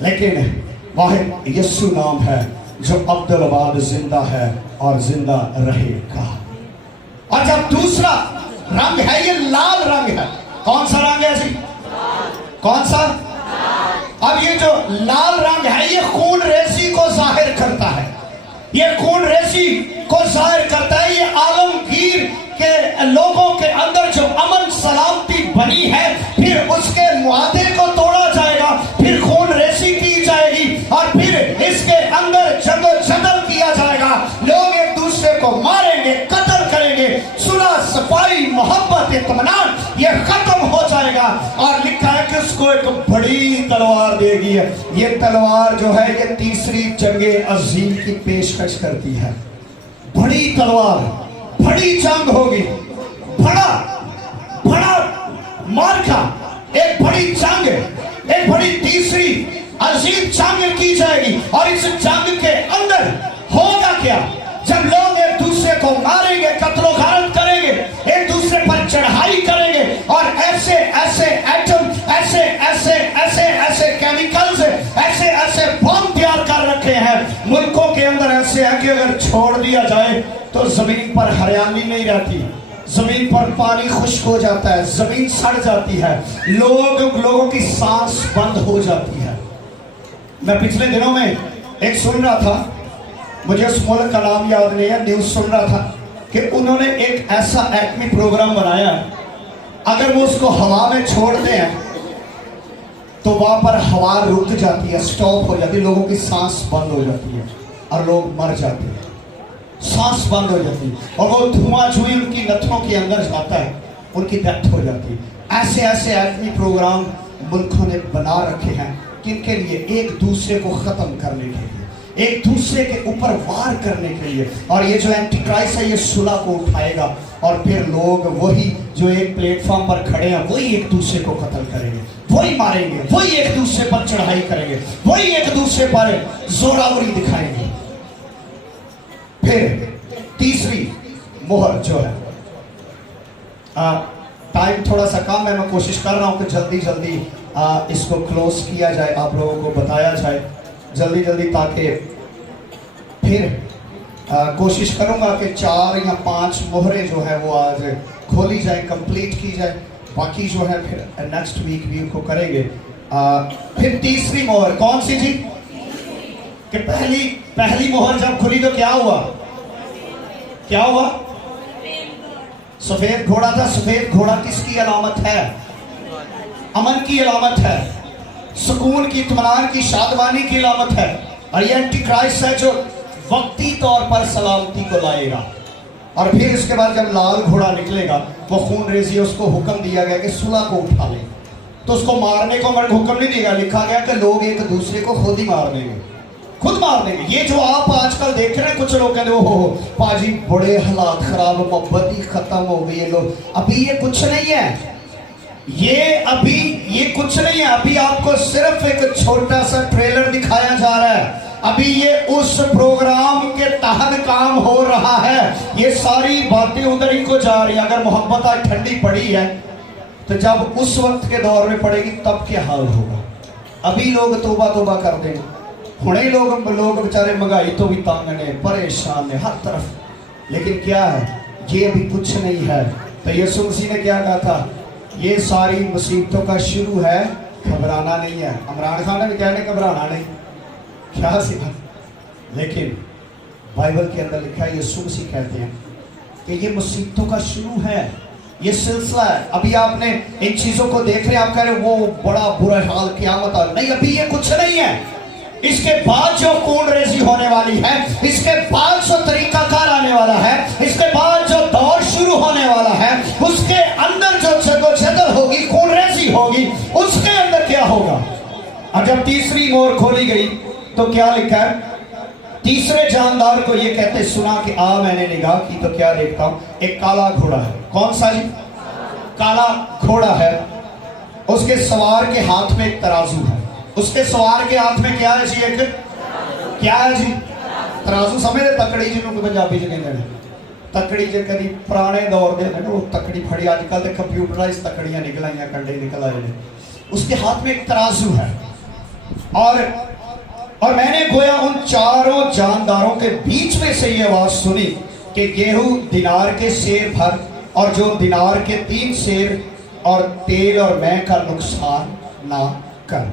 لیکن واحد یسوع نام ہے جو عبدالآباد زندہ ہے اور زندہ رہے گا. اور جب دوسرا رنگ ہے, یہ لال رنگ ہے. کون سا رنگ ہے جی؟ کون سا؟ اب یہ جو لال رنگ ہے یہ خون ریزی کو ظاہر کرتا ہے, یہ خون ریزی کو ظاہر کرتا ہے. یہ عالمگیر کے لوگوں کے اندر جو امن سلامتی بنی ہے, پھر اس کے معاہدے کو توڑا جائے گا, پھر خون ریزی کی جائے گی, اور پھر اس کے اندر جد و جدل کیا جائے گا. لوگ ایک دوسرے کو ماریں گے, قتل کریں گے. صلح, صفائی, محبت, اطمینان یہ ختم ہو جائے گا. اور لکھا ہے کہ اس کو ایک بڑی تلوار دے گی. یہ تلوار جو ہے یہ 3 جنگ عظیم کی پیشکش کرتی ہے. بڑی تلوار, بڑی جنگ ہوگی, بڑا مارکا, ایک بڑی جنگ, ایک بڑی 3 عظیم جنگ کی جائے گی. اور اس جنگ کے اندر ہوگا کیا؟ جب لوگ ایک دوسرے کو ماریں گے, قتل و غارت کریں گے, ایک دوسرے پر چڑھائی کریں گے, اور ایسے ایٹم, ایسے کیمیکلز, ایسے अगर छोड़ दिया जाए तो जमीन पर हरियाली नहीं रहती, जमीन पर पानी खुश्क हो जाता है, जमीन सड़ जाती है, लोगों की सांस बंद हो जाती है। मैं पिछले दिनों में एक सुन रहा था, मुझे उस मुल्क का नाम याद नहीं है, न्यूज सुन रहा था कि उन्होंने एक ऐसा एटमी प्रोग्राम बनाया, अगर वो उसको हवा में छोड़ते हैं तो वहां पर हवा रुक जाती है, स्टॉप हो जाती है, लोगों की सांस बंद हो जाती है और लोग मर जाते हैं, सांस बंद हो जाती है, और वो धुआं जुई उनकी नथनों के अंदर जाता है, उनकी डेथ हो जाती है। ऐसे ऐसे एटमी प्रोग्राम मुल्कों ने बना रखे हैं, किनके लिए? एक दूसरे को खत्म करने के लिए, एक दूसरे के ऊपर वार करने के लिए। और ये जो एंटी क्राइस्ट है ये सुलह को उठाएगा और फिर लोग वही जो एक प्लेटफॉर्म पर खड़े हैं वही एक दूसरे को कत्ल करेंगे, वही मारेंगे, वही एक दूसरे पर चढ़ाई करेंगे, वही एक दूसरे पर जोरावरी दिखाएंगे। फिर तीसरी मोहर जो है, टाइम थोड़ा सा कम है, मैं कोशिश कर रहा हूं कि जल्दी जल्दी इसको क्लोज किया जाए, आप लोगों को बताया जाए जल्दी जल्दी, ताकि फिर कोशिश करूंगा कि 4 या 5 मोहरें जो है वो आज खोली जाए, कंप्लीट की जाए, बाकी जो है फिर नेक्स्ट वीक भी उनको करेंगे। फिर तीसरी मोहर कौन सी थी? कि पहली मोहर जब खुली तो क्या हुआ? क्या हुआ? सफेद घोड़ा था। सफेद घोड़ा किसकी अलामत है? अमन की अलामत है, सुकून की, इत्मीनान की, शादमानी की अलामत है। और ये एंटी क्राइस्ट है जो वक्ती तौर पर सलामती को लाएगा। और फिर इसके बाद जब लाल घोड़ा निकलेगा वो खून रेजी, उसको हुक्म दिया गया कि सुलह को उठा ले, तो उसको मारने को हुक्म नहीं दिया, लिखा गया कि लोग एक दूसरे को खुद ही मार देंगे, खुद मार देंगे। ये जो आप आजकल देख रहे हैं, कुछ लोग कहते हो पाजी बड़े हालात खराब, मोहब्बत ही खत्म हो गई है लोग। अभी ये कुछ नहीं है, ये कुछ नहीं है। अभी आपको सिर्फ एक छोटा सा ट्रेलर दिखाया जा रहा है, अभी ये उस प्रोग्राम के तहत काम हो रहा है। ये सारी बातें उधर ही को जा रही है। अगर मोहब्बत आज ठंडी पड़ी है तो जब उस वक्त के दौर में पड़ेगी तब क्या हाल होगा। अभी लोग तोबा कर देंगे, हुणे लोग बेचारे महंगाई तो भी तंग ने, परेशान ने हर तरफ। लेकिन क्या है, ये अभी कुछ नहीं है। तो यीशु मसीह ने क्या कहा था? ये सारी मुसीबतों का शुरू है, घबराना नहीं है। इमरान खान ने भी कहने घबराना नहीं, क्या सीखा। लेकिन बाइबल के अंदर लिखा है, यीशु मसीह कहते हैं कि ये मुसीबतों का शुरू है, ये सिलसिला है। अभी आपने इन चीजों को देख रहे, आप कह रहे वो बड़ा बुरा हाल, क़यामत आ, नहीं, अभी ये कुछ नहीं है। इसके बाद जो खून रेजी होने वाली है, इसके बाद जो तरीकाकार आने वाला है, इसके बाद जो दौर शुरू होने वाला है, उसके अंदर जो जदोजहद होगी, खून रेजी होगी, उसके अंदर क्या होगा। और जब तीसरी मोहर खोली गई तो क्या लिखा है? तीसरे जानदार को ये कहते सुना कि मैंने निगाह की तो क्या देखता हूं, एक काला घोड़ा है। कौन सा जी? काला घोड़ा है। उसके सवार के हाथ में एक तराजू है। उसके सवार के हाथ में क्या है जी? एक क्या है जी? तराजू। समझे? तकड़ी जिन्होंने पंजाबी च कहते हैं, तकड़ी जे कभी पुराने दौर में वो तकड़ी फड़ी, आजकल तो कंप्यूटराइज तकड़ियां निकल आई, कंडे निकल आए ने। उसके हाथ में एक तराजू है। और मैंने गोया उन चारों जानदारों के बीच में से ये आवाज सुनी कि गेहूं दिनार के सेर भर, और जो दिनार के 3 सेर, और तेल और मैं का नुकसान ना कर।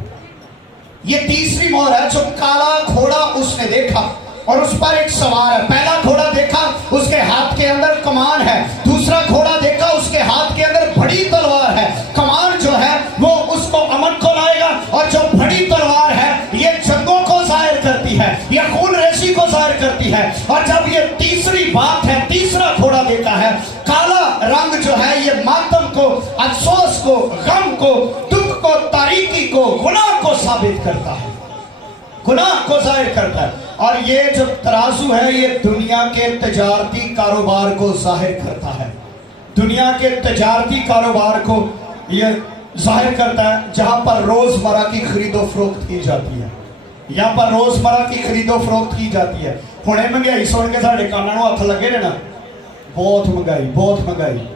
ये तीसरी मोहर है। जो काला घोड़ा उसने देखा और उस पर एक सवार है। पहला घोड़ा देखा, उसके हाथ के अंदर कमान है। दूसरा घोड़ा देखा, उसके हाथ के अंदर बड़ी तलवार है। कमान जो है वो उसको अमन को लाएगा, और जो बड़ी तलवार है ये जंगों को जाहिर करती है, ये खून रेजी को जाहिर करती है। और जब ये तीसरी बात है, तीसरा घोड़ा देखा है, काला रंग जो है ये मातम को, अफसोस को, गम को, दुख को, तारीकी को, गुनाह को साबित करता है, गुनाह को जाहिर करता है। और ये जो तराजू है ये दुनिया के तजारती कारोबार को जाहिर करता है। दुनिया के तजारती कारोबार को ये जाहिर करता है, जहां पर रोजमर्रा की खरीदो फरोख्त की जाती है। यहाँ पर रोजमर्रा की खरीदो फरोख्त की जाती है। हुणे महंगाई सुन के साढ़े कानों में हथ लगे ने ना, बहुत महंगाई, बहुत महंगाई।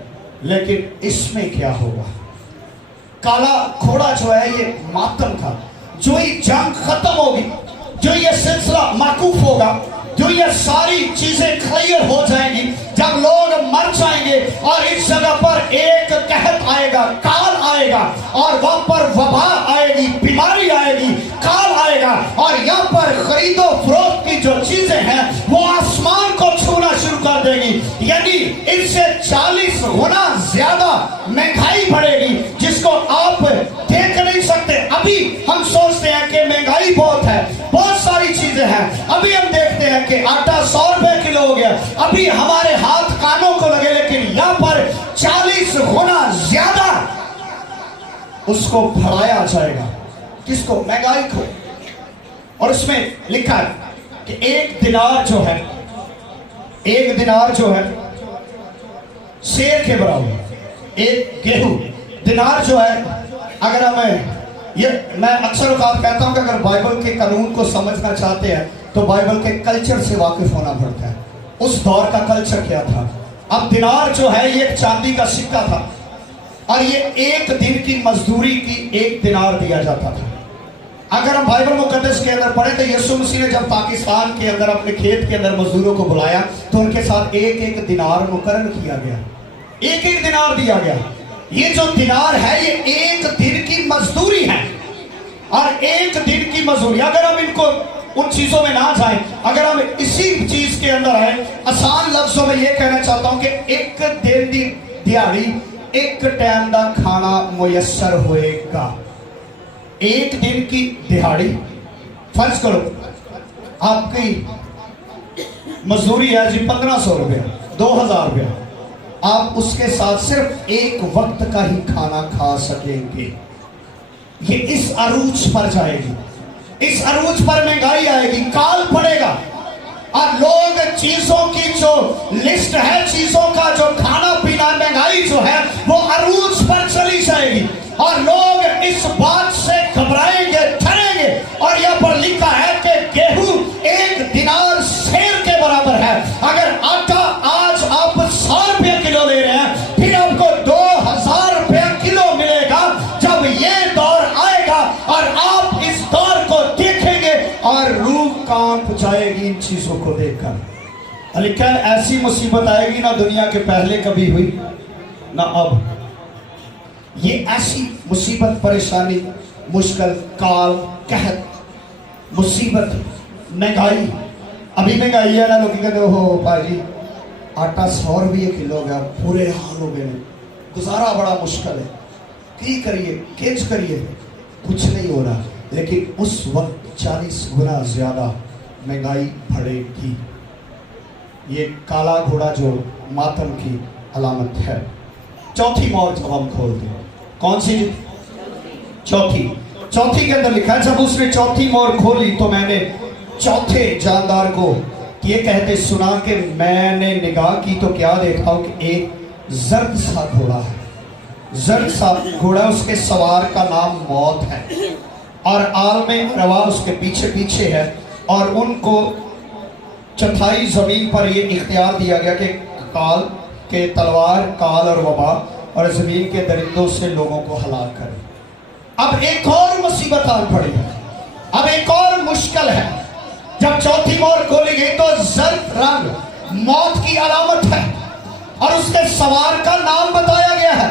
लेकिन इसमें क्या होगा? काला घोड़ा जो है ये मातम था। जो ये जंग खत्म होगी, जो ये सिलसिला माकूफ होगा, जो ये सारी चीजें क्लियर हो जाएंगी, जब लोग मर जाएंगे और इस जगह पर एक कहत आएगा, काल आएगा, और वहां पर वबा आएगी, बीमारी आएगी, काल आएगा, और यहाँ पर खरीदो फरोख्त की जो चीजें हैं वो आसमान को छूना शुरू कर देंगी। यानी इससे 40 गुना ज्यादा महंगाई बढ़ेगी, जिसको आप देख नहीं सकते। अभी हम सोचते हैं कि महंगाई बहुत है, बहुत सारी चीजें हैं। अभी हम देखते हैं कि आटा 100 रुपए किलो हो गया, अभी हमारे हाथ कानों को लगे, लेकिन यहाँ पर 40 गुना ज्यादा उसको बढ़ाया जाएगा। किसको? महंगाई को। और उसमें लिखा है कि एक दिनार जो है, एक दिनार जो है शेर के बराबर, एक गेहूं। दिनार जो है, अगर हमें ये, मैं अक्सर औकात कहता हूं कि अगर बाइबल के कानून को समझना चाहते हैं तो बाइबल के कल्चर से वाकिफ होना पड़ता है। उस दौर का कल्चर क्या था? अब दिनार जो है ये एक चांदी का सिक्का था, और ये एक दिन की मजदूरी की एक दिनार दिया जाता था। अगर हम बाइबल मुकद्दस के अंदर पढ़े तो यीशु मसीह ने जब पाकिस्तान के अंदर अपने खेत के अंदर मजदूरों को बुलाया तो उनके साथ एक एक दिनार मुकर्रर किया गया, एक एक दिनार दिया गया। ये जो दिनार है ये एक दिन की मजदूरी है, और एक दिन की मजदूरी, अगर हम इनको उन चीजों में ना जाएं, अगर हम इसी चीज के अंदर आए, आसान लफ्जों में ये कहना चाहता हूं कि एक दिन की दिहाड़ी एक टाइम का खाना मुयस्सर होएगा। एक दिन की दिहाड़ी, फर्ज करो आपकी मजदूरी है जी 1500 रुपया, 2000 रुपया, आप उसके साथ सिर्फ एक वक्त का ही खाना खा सकेंगे। ये इस अरूज पर जाएगी, इस अरूज पर महंगाई आएगी, काल पड़ेगा, और लोग चीजों की जो लिस्ट है, चीजों का जो खाना पीना, महंगाई जो है वो अरूज पर चली जाएगी, और लोग इस बात से घबराएंगे, डरेंगे। और यहाँ पर लिखा है कि गेहूं एक दिनार शेर के बराबर है। अगर आटा आज आप 100 रुपये किलो ले रहे हैं, फिर आपको 2000 रुपये किलो मिलेगा जब ये दौर आएगा, और आप इस दौर को देखेंगे और रूह कांप जाएगी इन चीजों को देखकर। लेकिन ऐसी मुसीबत आएगी ना दुनिया के पहले कभी हुई ना अब। ये ऐसी मुसीबत, परेशानी, मुश्किल, काल, कहत, मुसीबत, महंगाई। अभी महंगाई है ना, लोग कहते हो भाजी आटा 100 रुपये किलो हो गया, पूरे हाल हो गए, गुजारा बड़ा मुश्किल है, की करिए, केच करिए, कुछ नहीं हो रहा। लेकिन उस वक्त 40 गुना ज्यादा महंगाई बढ़ेगी। ये काला घोड़ा जो मातम की अलामत है। चौथी मोहर जब हम खोलते हैं, कौन सी? चौथी के अंदर लिखा है, जब उसने चौथी मोहर खोली तो मैंने चौथे जानदार को ये कहते सुना कि मैंने निगाह की तो क्या देखा हूं कि एक जर्द सा घोड़ा है, जर्द सा घोड़ा, उसके सवार का नाम मौत है, और आलमे रवा उसके पीछे पीछे है, और उनको चौथाई जमीन पर ये इख्तियार दिया गया कि काल के तलवार, काल और वबा और जमीन के दरिंदों से लोगों को हलाक करे। अब एक और मुसीबत आ पड़ी है, अब एक और मुश्किल है। जब चौथी मोहर खोली गई तो जर्द रंग मौत की अलामत है, और उसके सवार का नाम बताया गया है।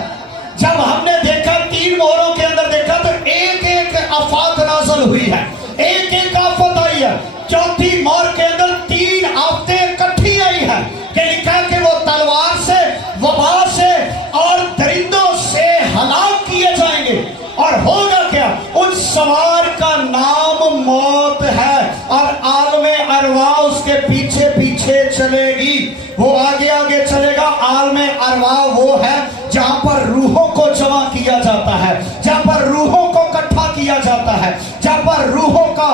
जब हमने देखा 3 मोहरों के अंदर देखा तो एक एक आफत नाज़िल हुई है, एक एक आफत आई है। चौथी मोहर के अंदर 3 आफतें इकट्ठी आई है कि लिखा कि वो तलवार से, वबा से और दरिंदों से हलाक किए जाएंगे। और होगा क्या? उन सवार का नाम मौत है, और आलमे अरवा उसके पीछे पीछे चलेगी। वो आगे आगे चलेगा। आलमे अरवा वो है जहां पर रूहों को जमा किया जाता है, जहां पर रूहों को इकट्ठा किया जाता है, जहां पर रूहों को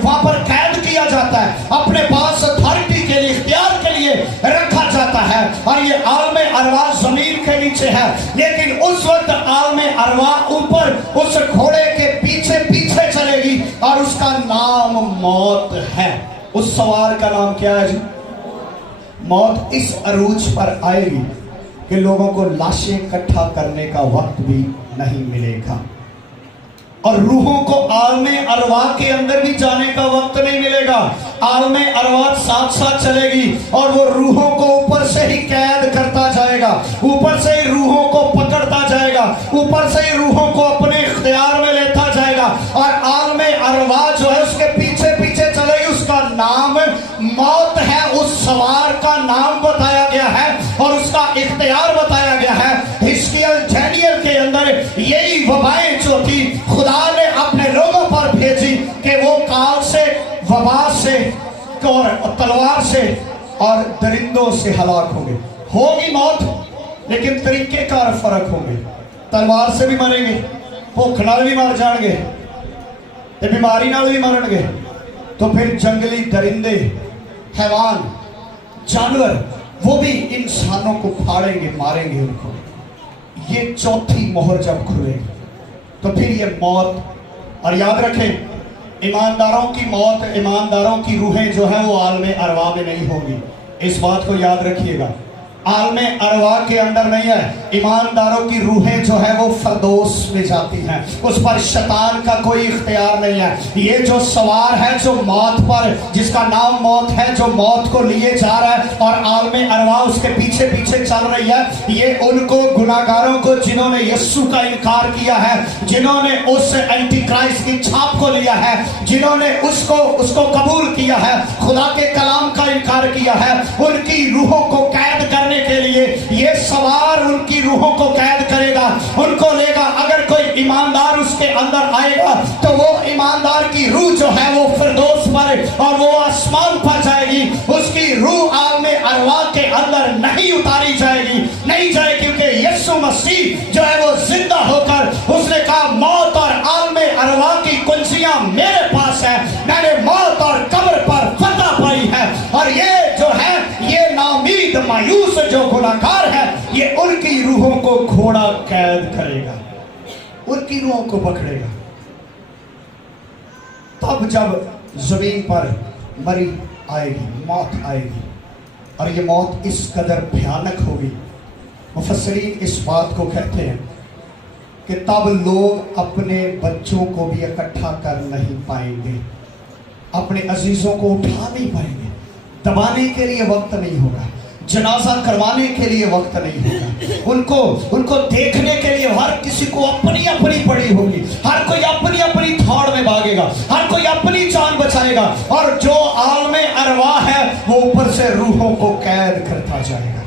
वहां पर कैद किया जाता है, अपने पास अथॉरिटी के लिए, इख्तियार के लिए रखा जाता है। और ये आलमे अरवा जमीन के नीचे है, लेकिन उस वक्त आलमे अरवा ऊपर उस घोड़े के पीछे पीछे चलेगी, और उसका नाम मौत है। उस सवार का नाम क्या है जी? मौत। इस अरूज पर आएगी कि लोगों को लाशें इकट्ठा करने का वक्त भी नहीं मिलेगा। और रूहों को आलमे अरवा के अंदर भी जाने का वक्त नहीं मिलेगा। आलमे अरवा साथ साथ चलेगी और वो रूहों को ऊपर से ही कैद करता जाएगा, ऊपर से ही रूहों को पकड़ता जाएगा, ऊपर से ही रूहों को अपने इख्तियार में लेता जाएगा। और आलमे अरवा जो है उसके पीछे पीछे चलेगी। उसका नाम मौत है, उस सवार का नाम बताया गया है और उसका इख्तियार बताया गया है। हिजकिय्याह डैनियल के अंदर यही वबाएं जो थी खुदा ने अपने लोगों पर भेजी कि वो काल से, वबा से और तलवार से और दरिंदों से हलाक होंगे। होगी मौत लेकिन तरीके कार फर्क होंगे। तलवार से भी मरेंगे, भूख नाल भी मर जाएंगे, बीमारी नाल भी मरेंगे। तो फिर जंगली दरिंदे, हैवान, जानवर वो भी इंसानों को फाड़ेंगे, मारेंगे उनको। ये चौथी मोहर जब खुलेगी तो फिर ये मौत। और याद रखें, ईमानदारों की मौत, ईमानदारों की रूहें जो है वो आलमे अरवा में नहीं होगी। इस बात को याद रखिएगा, आलमे अरवा के अंदर नहीं है। ईमानदारों की रूहें जो है वो फरदौस में जाती हैं, उस पर शैतान का कोई इख्तियार नहीं है। ये जो सवार है जो मौत पर, जिसका नाम मौत है, जो मौत को लिए जा रहा है और आलमे अरवा उसके पीछे पीछे चल रही है, ये उनको गुनाहगारों को जिन्होंने यीशु का इनकार किया है, जिन्होंने उस एंटी क्राइस्ट की छाप को लिया है, जिन्होंने उसको कबूल किया है, खुदा के कलाम का इनकार किया है, उनकी रूहों को कैद करने के लिए ये सवार उनकी रूहों को कैद करेगा, उनको लेगा। अगर कोई ईमानदार उसके अंदर आएगा तो वो ईमानदार की रूह जो है वो फिरदौस पर और वो आसमान पर जाएगी। उसकी रूह आलमे अरवा के अंदर नहीं उतारी जाएगी, नहीं जाएगी, क्योंकि यीशु मसीह जो है वो जिंदा होकर उसने कहा मौत और आलमे अरवा की कुंजियां मेरे पास है, मैंने मौत और कब्र पर फतह पाई है। और ये जो है ये नाउमीद मायूस जो गुनाहगार है, ये उनकी रूहों को घोड़ा कैद करेगा, उनकी रूहों को पकड़ेगा। तब जब जमीन पर मरी आएगी, मौत आएगी, और ये मौत इस कदर भयानक होगी, मुफस्सिरीन इस बात को कहते हैं कि तब लोग अपने बच्चों को भी इकट्ठा कर नहीं पाएंगे, अपने अजीजों को उठा नहीं पाएंगे, दबाने के लिए वक्त नहीं होगा, जनाजा करवाने के लिए वक्त नहीं होगा, उनको देखने के लिए हर किसी को अपनी अपनी पड़ी होगी, हर कोई अपनी अपनी थाड़ में भागेगा, हर कोई अपनी जान बचाएगा। और जो आलमे अरवा है वो ऊपर से रूहों को कैद करता जाएगा।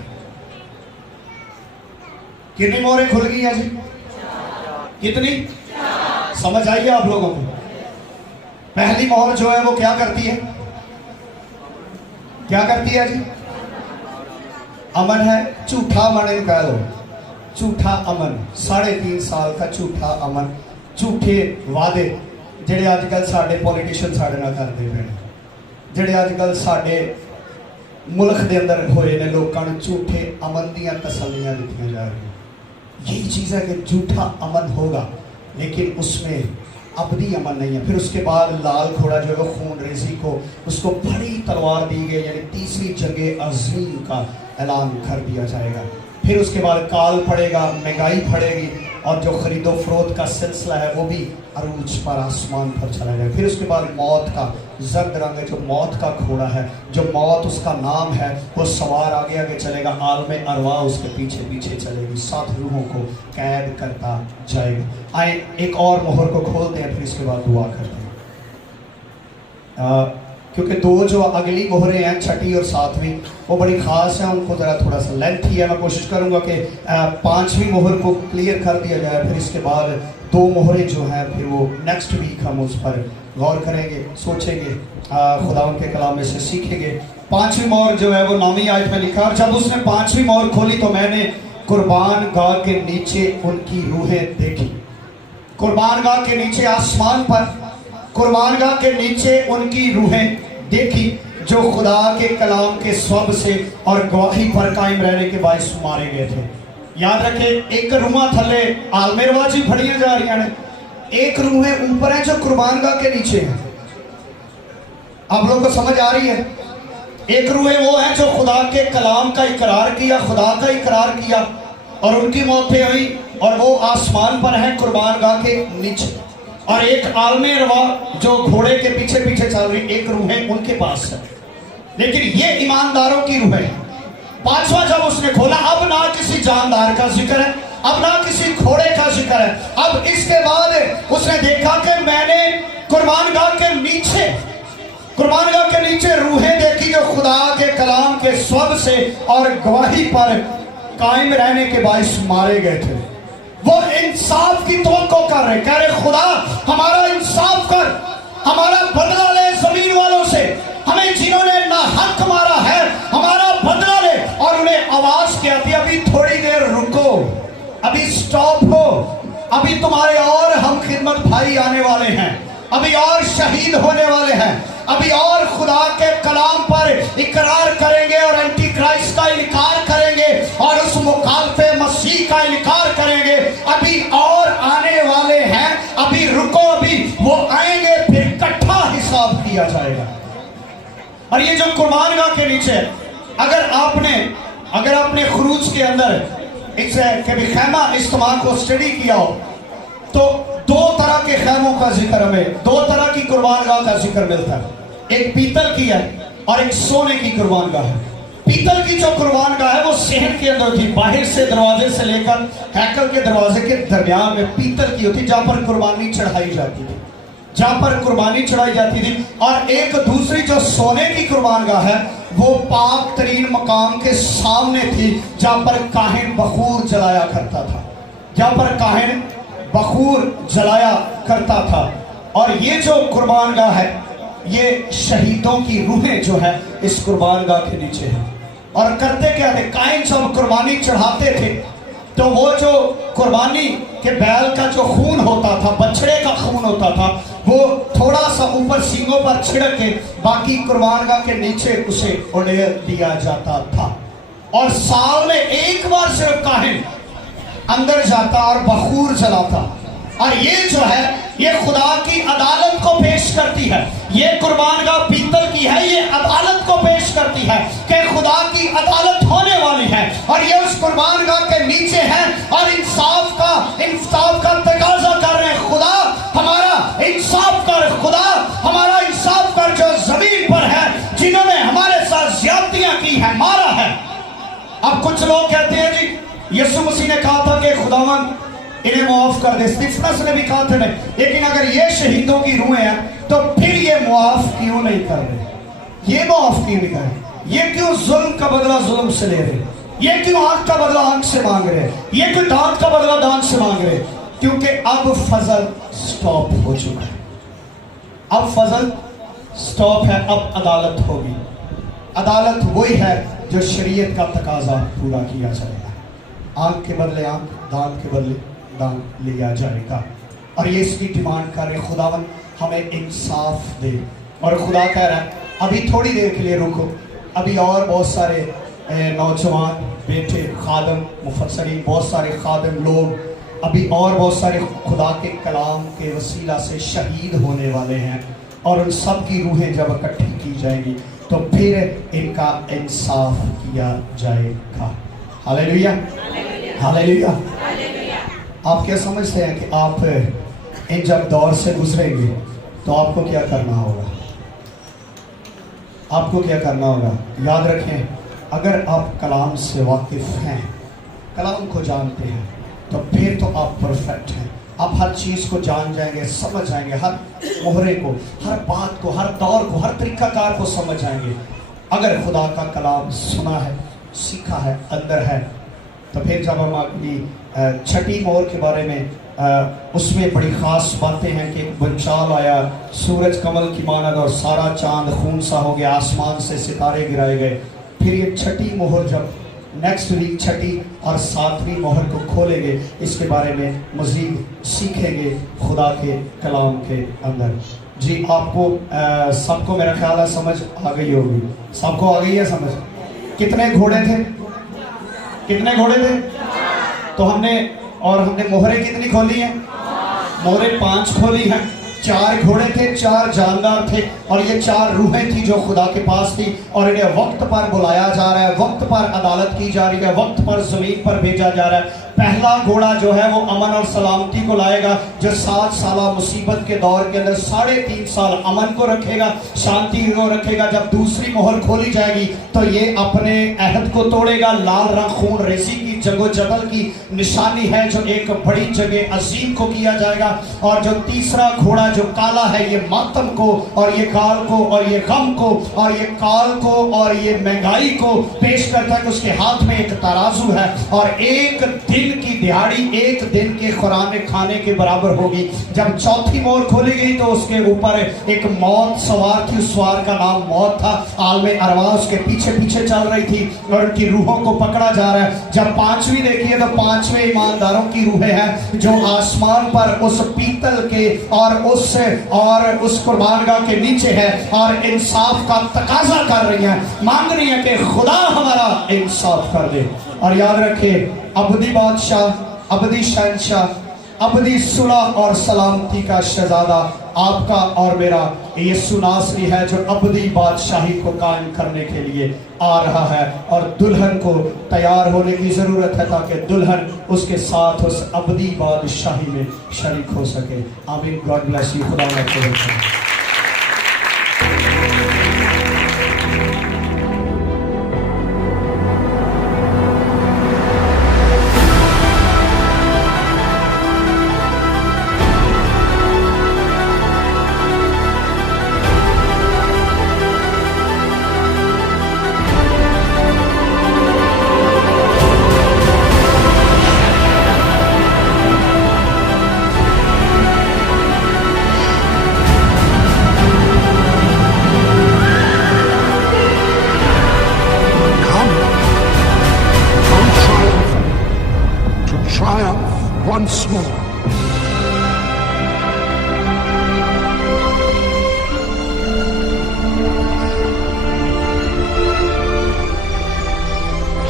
कितनी मोहरें खुल गई हैं जी? कितनी? समझ आइए आप लोगों को। पहली मोहर जो है वो क्या करती है? क्या करती है जी? अमन है, झूठा अमन कह लो, झूठा अमन, 3.5 साल का झूठा अमन, झूठे वादे ਜਿਹੜੇ ਅੱਜਕੱਲ ਸਾਡੇ ਪੋਲੀਟੀਸ਼ੀਅਨ ਸਾਡੇ ਨਾਲ ਕਰਦੇ ਪਏ ਨੇ, ਜਿਹੜੇ ਅੱਜਕੱਲ ਸਾਡੇ ਮੁਲਕ ਦੇ ਅੰਦਰ ਹੋਏ ਨੇ, ਲੋਕਾਂ ਨੂੰ ਝੂਠੇ ਅਮਨ ਦੀਆਂ ਤਸੱਲੀਆਂ ਦਿੱਤੀਆਂ ਜਾ ਰਹੀਆਂ। यही चीज़ है कि झूठा अमन होगा लेकिन उसमें अबदी अमन नहीं है। फिर उसके बाद लाल घोड़ा जो है वो खून रेजी को उसको बड़ी तलवार दी गई, यानी तीसरी जंगे अजीम का ऐलान कर दिया जाएगा। फिर उसके बाद काल पड़ेगा, महंगाई पड़ेगी और जो खरीदो फरोख्त का सिलसिला है वो भी अरूज पर, आसमान पर चला जाएगा। फिर उसके बाद मौत का जर्द रंग है, जो मौत का घोड़ा है, जो मौत उसका नाम है, वो सवार आगे आगे चलेगा, आलमे अरवा उसके पीछे पीछे चलेगी, 7 रूहों को कैद करता जाएगा। आए एक और मोहर को खोलते हैं, फिर इसके बाद दुआ करते हैं, क्योंकि 2 जो अगली मोहरें हैं, 6वीं और 7वीं, वो बड़ी ख़ास है, उनको ज़रा थोड़ा सा लेंथी है। मैं कोशिश करूँगा कि 5वीं मोहर को क्लियर कर दिया जाए, फिर इसके बाद 2 मोहरें जो हैं फिर वो नेक्स्ट वीक हम उस पर गौर करेंगे, सोचेंगे, खुदा उनके कलाम में से सीखेंगे। 5वीं मोहर जो है वो 9वीं आयत में लिखा, और जब उसने 5वीं मोहर खोली तो मैंने कुर्बान गाह के नीचे उनकी रूहें देखी। कुर्बान गाह के नीचे आसमान पर, कुर्बान गाह के नीचे उनकी रूहें देखी जो खुदा के कलाम के सब से और गवाही पर कायम रहने के बायस मारे गए थे। याद रखें, एक रूहां थले आलमे अरवा जी फड़ियां जा रही हैं, एक रूहें ऊपर हैं जो कुर्बान गाह के नीचे हैं। आप लोगों को समझ आ रही है? एक रूहें वो हैं जो खुदा के कलाम का इकरार किया, खुदा का इकरार किया और उनकी मौतें हुई और वो आसमान पर हैं कुर्बान गाह के नीचे। और एक आलमे रवा जो घोड़े के पीछे पीछे चल रही, एक रूहें उनके पास है, लेकिन ये ईमानदारों की रूह है। पांचवा जब उसने खोला, अब ना किसी जानदार का जिक्र है, अब ना किसी घोड़े का जिक्र है। अब इसके बाद उसने देखा कि मैंने कुर्बानगाह के नीचे रूहें देखी जो खुदा के कलाम के स्वद से और गवाही पर कायम रहने के बाइस मारे गए थे। वो इंसाफ की तवक्को कर रहे, कह रहे खुदा हमारा इंसाफ कर, हमारा बदला ले जमीन वालों से, हमें जिन्होंने ना हक मारा है हमारा बदला ले। और उन्हें आवाज क्या थी, अभी थोड़ी देर रुको, अभी स्टॉप हो, अभी तुम्हारे और हम खिदमत भाई आने वाले हैं, अभी और शहीद होने वाले हैं, अभी और खुदा के कलाम पर इकरार करेंगे और एंटी क्राइस्ट का इनकार करेंगे और उस मुखालफे मसीह का इनकार करेंगे, अभी और आने वाले हैं, अभी रुको, अभी वो आएंगे, फिर इकट्ठा हिसाब किया जाएगा। और ये जो कुर्बानगाह के नीचे, अगर आपने खुरूज के अंदर इस कभी खैमा इस्तेमाल को स्टडी किया हो तो दो तरह के खैमों का जिक्र हमें, दो तरह की कुर्बानगाह का जिक्र मिलता है। एक पीतल की है और एक सोने की कुर्बानगाह है। पीतल की जो कुर्बानगाह है वो शहर के अंदर थी, बाहर से दरवाजे से लेकर हैकल के दरवाजे के दरमियान में पीतल की होती, जहां पर कुर्बानी चढ़ाई जाती थी, जहां पर कुर्बानी चढ़ाई जाती थी। और एक दूसरी जो सोने की कुर्बानगाह है वो पाक तरीन मकाम के सामने थी, जहां पर काहिन बखूर जलाया करता था, जहां पर काहिन बखूर जलाया करता था। और ये जो कुर्बानगाह है ये शहीदों की रूहें जो है इस कुर्बानगाह के नीचे है। और करते क्या थे, काहिन जब कुर्बानी चढ़ाते थे तो वो जो कुर्बानी के बैल का जो खून होता था, बछड़े का खून होता था, वो थोड़ा सा ऊपर सींगों पर छिड़क के बाकी कुर्बानगाह के नीचे उसे उड़ेल दिया जाता था। और साल में एक बार सिर्फ काहिन अंदर जाता और बखूर जलाता। और ये जो है ये खुदा की अदालत को पेश करती है, ये कुर्बानगाह पीतल की है, ये अदालत को पेश करती है कि खुदा की अदालत होने वाली है। और ये उस कुर्बानगाह के नीचे है और इंसाफ का तकाजा कर रहे हैं, खुदा हमारा इंसाफ कर, खुदा हमारा इंसाफ कर, जो जमीन पर है जिन्होंने हमारे साथ ज्यादतियां की है, मारा है। अब कुछ लोग कहते हैं जी यीशु मसीह ने कहा था कि खुदावन इन्हें माफ कर दे, स्तिफनस ने भी कहा था नहीं, लेकिन अगर ये शहीदों की रूहें हैं तो फिर ये माफ क्यों नहीं कर रहे, ये माफ क्यों नहीं कर रहे, ये क्यों जुल्म का बदला जुल्म से ले रहे, ये क्यों आंख का बदला आंख से मांग रहे, ये क्यों दांत का बदला दांत से मांग रहे? क्योंकि अब फजल स्टॉप हो चुका है, अब फजल स्टॉप है, अब अदालत होगी। अदालत वही है जो शरीयत का तकाजा पूरा किया जाएगा, आंख के बदले आंख, दांत के बदले दांत लिया जाएगा। और ये इसकी डिमांड कर रहे, खुदावन हमें इंसाफ दे। और खुदा कह रहा है अभी थोड़ी देर के लिए रुको, अभी और बहुत सारे नौजवान बेटे खादम मुफस्सरीन, बहुत सारे खादम लोग, अभी और बहुत सारे खुदा के कलाम के वसीला से शहीद होने वाले हैं। और उन सब की रूहें जब इकट्ठी की जाएंगी तो फिर इनका इंसाफ किया जाएगा। Hallelujah, hallelujah. आप क्या समझते हैं कि आप इन जब दौर से गुजरेंगे तो आपको क्या करना होगा? आपको क्या करना होगा? याद रखें, अगर आप कलाम से वाकिफ हैं, कलाम को जानते हैं, तो फिर तो आप परफेक्ट हैं। आप हर चीज़ को जान जाएंगे, समझ जाएंगे, हर मोहरे को, हर बात को, हर दौर को, हर तरीकाकार को समझ जाएंगे। अगर खुदा का कलाम सुना है, सीखा है, अंदर है, तो फिर जब हम अपनी छठी मोहर के बारे में उसमें बड़ी ख़ास बातें हैं कि एक भूचाल आया, सूरज कमल की मानद और सारा चांद खून सा हो गया, आसमान से सितारे गिराए गए। फिर ये छठी मोहर जब नेक्स्ट वीक छठी और सातवीं मोहर को खोलेंगे, इसके बारे में मज़ीद सीखेंगे खुदा के कलाम के अंदर। जी आपको सबको मेरा ख्याल है समझ आ गई होगी, सबको आ गई है समझ। कितने घोड़े थे? कितने घोड़े थे? तो हमने मोहरें कितनी खोली हैं? मोहरें 5 खोली हैं। 4 घोड़े थे, 4 जानदार थे और ये 4 रूहें थी जो खुदा के पास थी और इन्हें वक्त पर बुलाया जा रहा है, वक्त पर अदालत की जा रही है, वक्त पर ज़मीन पर भेजा जा रहा है। पहला घोड़ा जो है वो अमन और सलामती को लाएगा, जो 7 साल मुसीबत के दौर के अंदर 3.5 साल अमन को रखेगा, शांति को रखेगा। जब दूसरी मोहर खोली जाएगी तो ये अपने अहद को तोड़ेगा। लाल रंग खून रेसी की जंगो-जदल की निशानी है जो एक बड़ी जगह अजीम को किया जाएगा। और जो तीसरा घोड़ा जो काला है ये मातम को और ये काल को और ये गम को और ये काल को और ये महंगाई को पेश करता है कि उसके हाथ में एक तराजू है और एक दिन की दिहाड़ी एक दिन के खुराने खाने के बराबर होगी। जब चौथी मोहर खोली गई तो उसके ऊपर एक मौत सवार थी, उस सवार का नाम मौत था। आलमे अरवा उसके पीछे पीछे चल रही थी और उनकी रूहों को पकड़ा जा रहा है। जब 5वीं देखिए तो 5वें ईमानदारों की रूहें हैं जो आसमान पर उस पीतल के और उस कुर्बानगाह के नीचे है और इंसाफ का तकाजा कर रही हैं, मांग रही हैं कि खुदा हमारा इंसाफ कर दे। और याद रखिए, अबदी बादशाह, अबदी शहंशाह, अबदी सुलह और सलामती का शहजादा आपका और मेरा यीशु नासरी है जो अबदी बादशाही को कायम करने के लिए आ रहा है। और दुल्हन को तैयार होने की ज़रूरत है ताकि दुल्हन उसके साथ उस अबदी बादशाही में शरीक हो सके। आमीन। God bless you. खुदा आपको once more.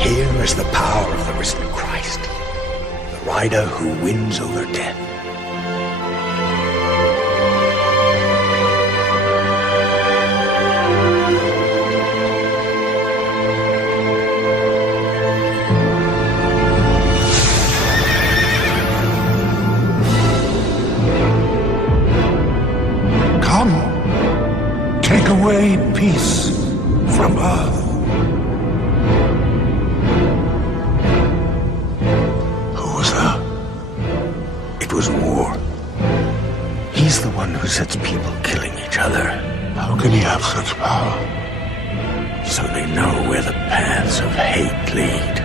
Here is the power of the risen Christ, the rider who wins over death. Take away peace from earth. Who was that? It was war. He's the one who sets people killing each other. How can he have such power? So they know where the paths of hate lead.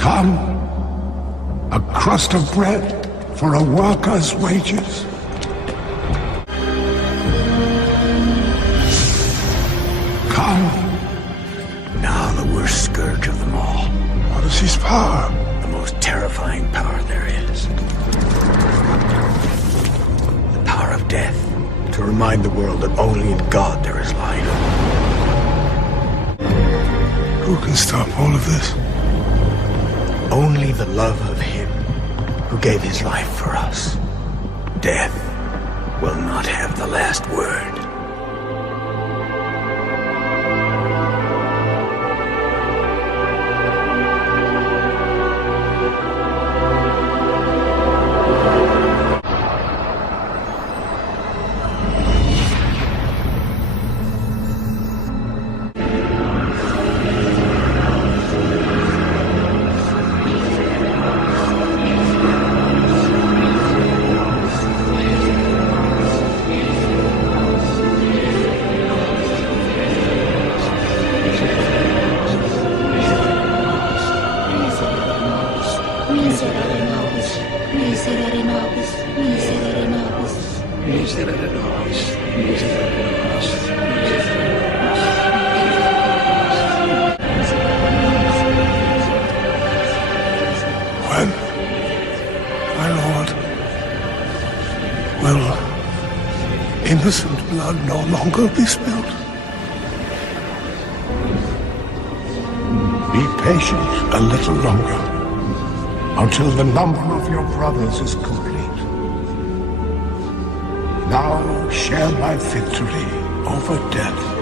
Come, a crust of bread for a worker's wages. Come. Now the worst scourge of them all. What is his power? The most terrifying power there is. The power of death. To remind the world that only in God there is life. Who can stop all of this? Only the love of Him who gave His life for us. Death will not have the last word. When, my Lord, will innocent blood no longer be spilled? Be patient a little longer, until the number of your brothers is complete. Now share my victory over death.